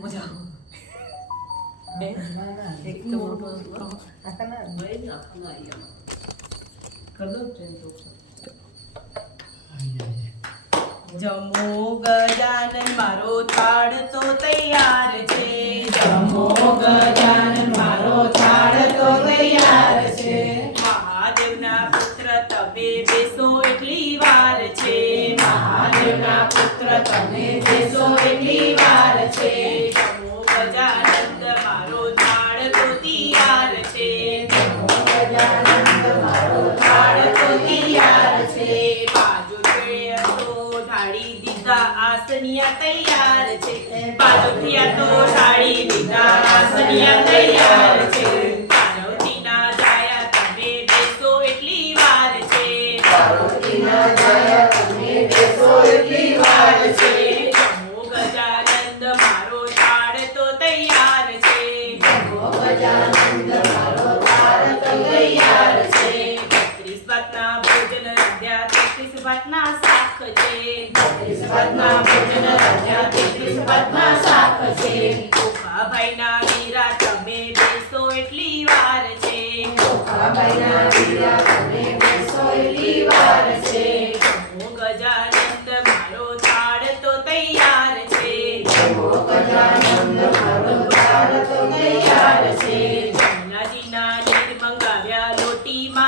મજા તો જમો ગજાનન, મારો થાળ તો તૈયાર છે. જમો ગજાનન, મારો થાળ તો તૈયાર છે. મહાદેવના પુત્ર તમે બેસો એટલી વાર છે. મહાદેવના પુત્ર તમે તો તૈયાર છે. બાજુ આસનિયા બાજુથિયા તો સાડી દીધા આસનિયા તૈયાર છે. ભાતના ભોજન રાંધ્યા તેત્રીસ ભાતના શાક છે. તેત્રીસ ભાતના ભોજન રાંધ્યા તેત્રીસ ભાતના શાક છે. ઓખાભાઈના વીરા તમે બેસો એટલી વાર છે. ઓખાભાઈના વીરા તમે બેસો એટલી વાર છે. જમો ગજાનંદ મારો તાળ તો તૈયાર છે. જમો ગજાનંદ મારો તાળ તો તૈયાર છે. જમનાજીના નીર મંગાવ્યા લોટી મારે હાથ છે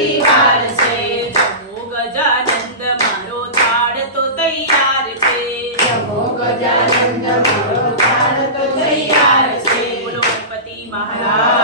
જમો ગજાનંદ મારો તાળ તો તૈયાર છે. તૈયાર છે. બોલો ગણપતિ મહારાજ.